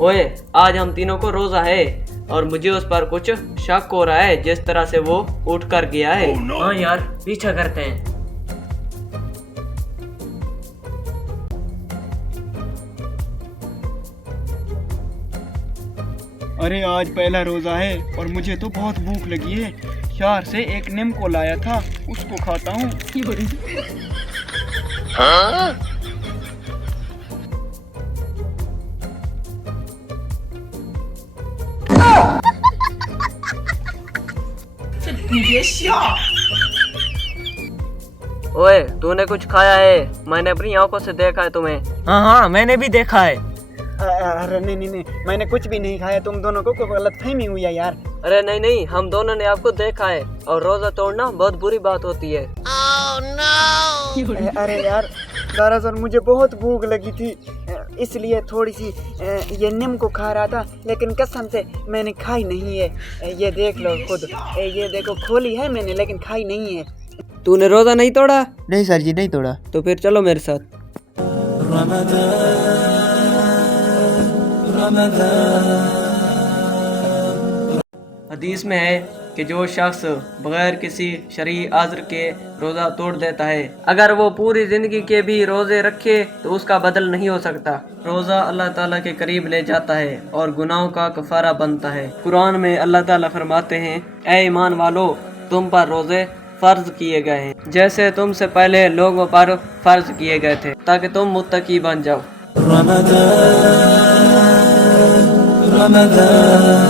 ओए, आज हम तीनों को रोजा है और मुझे उस पर कुछ शक हो रहा है जिस तरह से वो उठ कर गया है। हाँ यार, पीछा करते हैं। अरे आज पहला रोजा है और मुझे तो बहुत भूख लगी है। शहर से एक नीम को लाया था, उसको खाता हूँ। ओए, तूने कुछ खाया है? मैंने अपनी आंखों से देखा है तुम्हें। हाँ हाँ, मैंने भी देखा है। अरे नहीं, मैंने कुछ भी नहीं खाया। तुम दोनों को गलतफहमी हुई है यार। अरे नहीं, हम दोनों ने आपको देखा है और रोजा तोड़ना बहुत बुरी बात होती है। अरे यार, दरअसल मुझे बहुत भूख लगी थी, इसलिए थोड़ी सी ये नीम को खा रहा था, लेकिन कसम से मैंने खाई नहीं है। ये देख लो खुद, ये देखो खोली है मैंने लेकिन खाई नहीं है। तूने रोजा नहीं तोड़ा? नहीं सर जी, नहीं तोड़ा। तो फिर चलो मेरे साथ। हदीस में है कि जो शख्स बगैर किसी शरई आज़र के रोज़ा तोड़ देता है, अगर वो पूरी जिंदगी के भी रोज़े रखे तो उसका बदल नहीं हो सकता। रोज़ा अल्लाह ताला के करीब ले जाता है और गुनाहों का कफारा बनता है। कुरान में अल्लाह ताला फरमाते हैं, ऐ ईमान वालो, तुम पर रोज़े फर्ज किए गए हैं जैसे तुमसे पहले लोगों पर फर्ज किए गए थे, ताकि तुम मुत्तकी बन जाओ। रमज़ान